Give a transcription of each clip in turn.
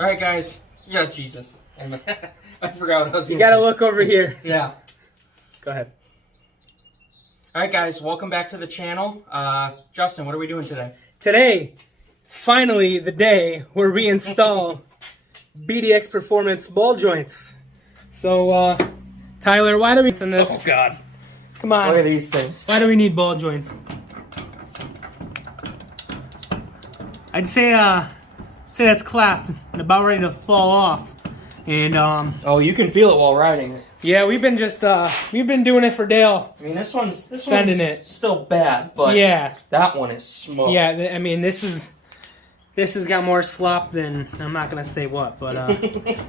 All right, guys. Yeah, Jesus. I forgot what I was. You gotta look over here. Yeah. Go ahead. All right, guys. Welcome back to the channel. Justin, what are we doing today? Today, finally, the day where we install BDX Performance ball joints. So, Tyler, why do we in this? Oh God. Come on. Look at these things. Why do we need ball joints? I'd say that's clapped and about ready to fall off. And Oh, you can feel it while riding it. yeah, we've been doing it for Dale. I mean, this one's still bad, but yeah, that one is smoked. yeah. I mean, this has got more slop than I'm not gonna say what, but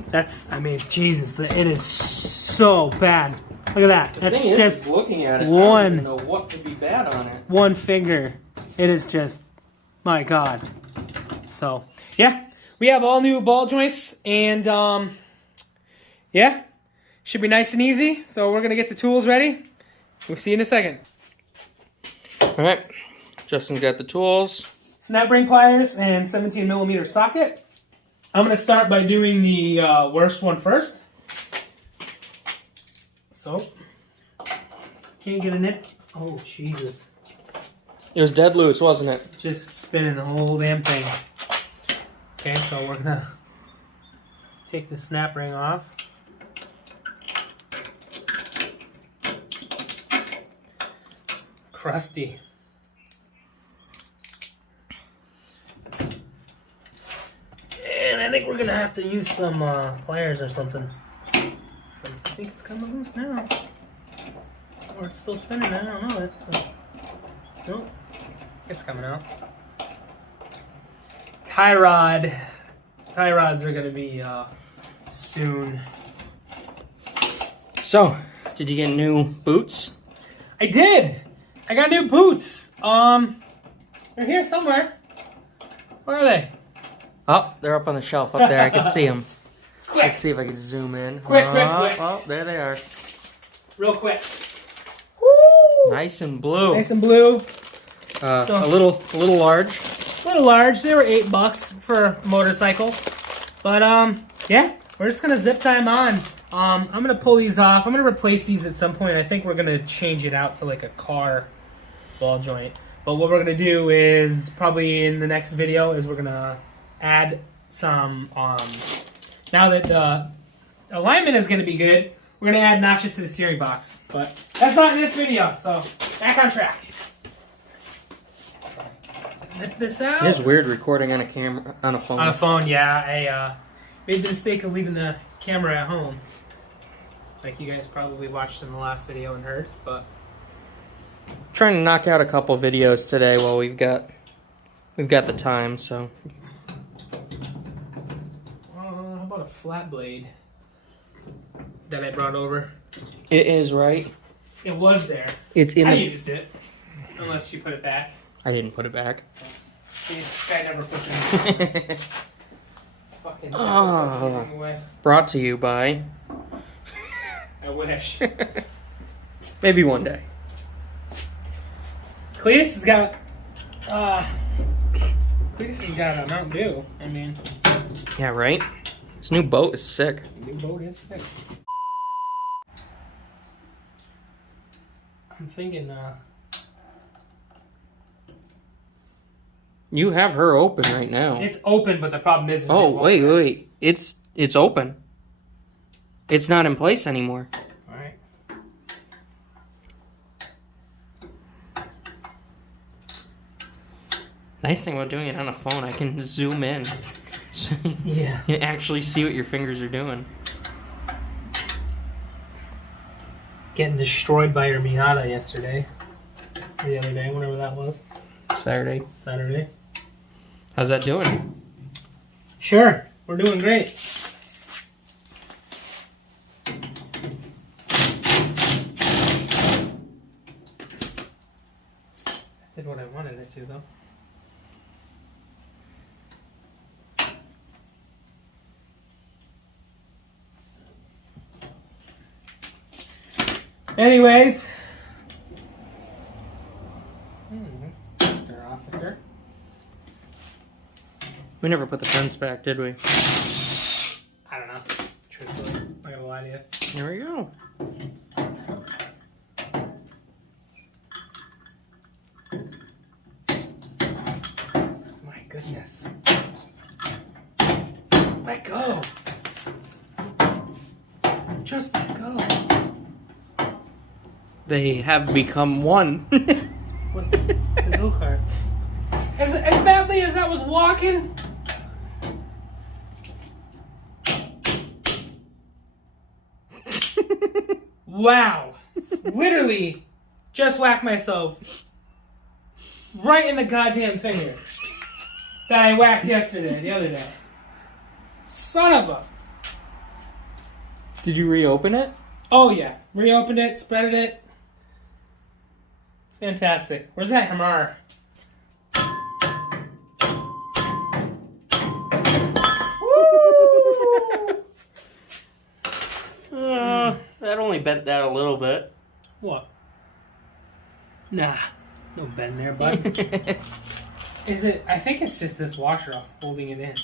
that's. I mean, Jesus, it is so bad. Look at that. The That's thing just is looking at it, one. I don't even know what could be bad on it. One finger. It is just, my God. So, yeah, we have all new ball joints, and yeah, should be nice and easy. So we're gonna get the tools ready. We'll see you in a second. All right, Justin's got the tools. Snap ring pliers and 17mm socket. I'm gonna start by doing the worst one first. So, can't get a nip. Oh, Jesus. It was dead loose, wasn't it? Just spinning the whole damn thing. Okay, so we're gonna take the snap ring off. Crusty. And I think we're gonna have to use some pliers or something. I think it's coming loose now. Or it's still spinning, I don't know. Nope. It's coming out. Tie rods are gonna be soon. So, did you get new boots? I did! I got new boots. They're here somewhere. Where are they? Oh, they're up on the shelf up there. I can see them. Quick! Let's see if I can zoom in. Quick. Oh, there they are. Real quick. Woo! Nice and blue. Nice and blue. A little large. A little large. They were $8 for a motorcycle. But yeah, we're just gonna zip tie them on. I'm gonna pull these off. I'm gonna replace these at some point. I think we're gonna change it out to like a car ball joint. But what we're gonna do is probably in the next video is we're gonna add some. Now that the alignment is gonna be good, we're gonna add notches to the steering box. But that's not in this video. So back on track. Zip this out. It is weird recording on a camera, on a phone. On a phone, yeah. I made the mistake of leaving the camera at home. Like you guys probably watched in the last video and heard, but Trying to knock out a couple videos today while we've got the time. So, how about a flat blade that I brought over? it is right. It was there. It's in I the. used it, unless you put it back. I didn't put it back. See, this guy never puts it fucking away. Brought to you by. I wish. Maybe one day. Cletus has got a Mountain Dew. I mean, Yeah, right. This new boat is sick. new boat is sick. I'm thinking, You have her open right now. it's open, but the problem is Oh, it won't wait. work. It's open. It's not in place anymore. All right. Nice thing about doing it on a phone, I can zoom in. So Yeah. you actually see what your fingers are doing. Getting destroyed by your Miata yesterday. Or the other day, whatever that was. Saturday. How's that doing? Sure. We're doing great. Did what I wanted it to, though. Anyways. Mr. Officer. We never put the fence back, did we? There we go. My goodness. Let go. Just let go. They have become one. What? The go-kart. As badly as I was walking. Wow. Literally just whacked myself right in the goddamn finger that I whacked yesterday, the other day. Son of a... Did you reopen it? Oh yeah. Reopened it, spreaded it. Fantastic. Where's that hammer? That only bent that a little bit. What? Nah. No bend there, bud. Is it... I think it's just this washer holding it in.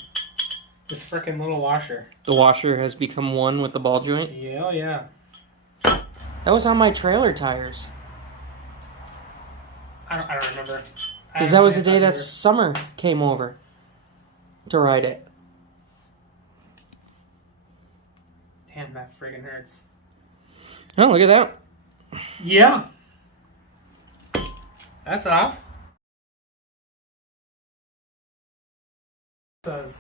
This frickin' little washer. The washer has become one with the ball joint? Yeah, oh yeah. That was on my trailer tires. I don't remember. Because that was the day that Summer came over to ride it. Damn, that friggin' hurts. Oh, look at that. Yeah. That's off. Does.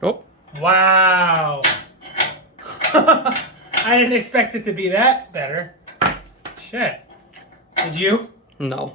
Oh. Wow. I didn't expect it to be that better. Shit. Did you? No.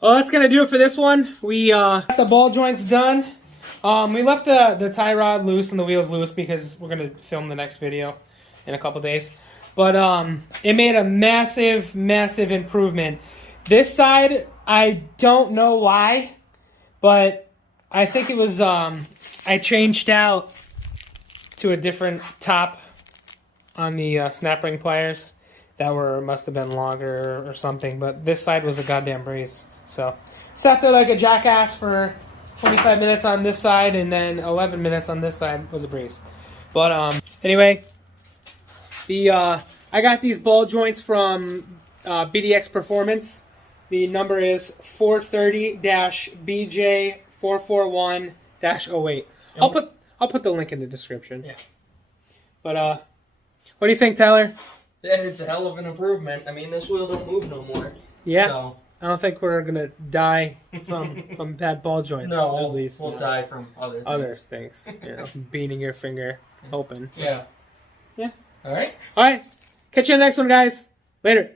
Well, that's gonna do it for this one. We got the ball joints done. We left the tie rod loose and the wheels loose because we're gonna film the next video in a couple days. But it made a massive, massive improvement. This side, I don't know why, but I think it was I changed out to a different top on the snap ring pliers that must have been longer or something. But this side was a goddamn breeze. So sat there like a jackass for 25 minutes on this side, and then 11 minutes on this side was a breeze. But anyway, I got these ball joints from BDX Performance. The number is 430-BJ441-08. I'll put the link in the description. Yeah. But what do you think, Tyler? Yeah, it's a hell of an improvement. I mean, this wheel don't move no more. Yeah. So. I don't think we're gonna die from bad ball joints. No, at least we'll die from other things. You know, beating your finger open. Yeah. Yeah. All right. All right. Catch you in the next one, guys. Later.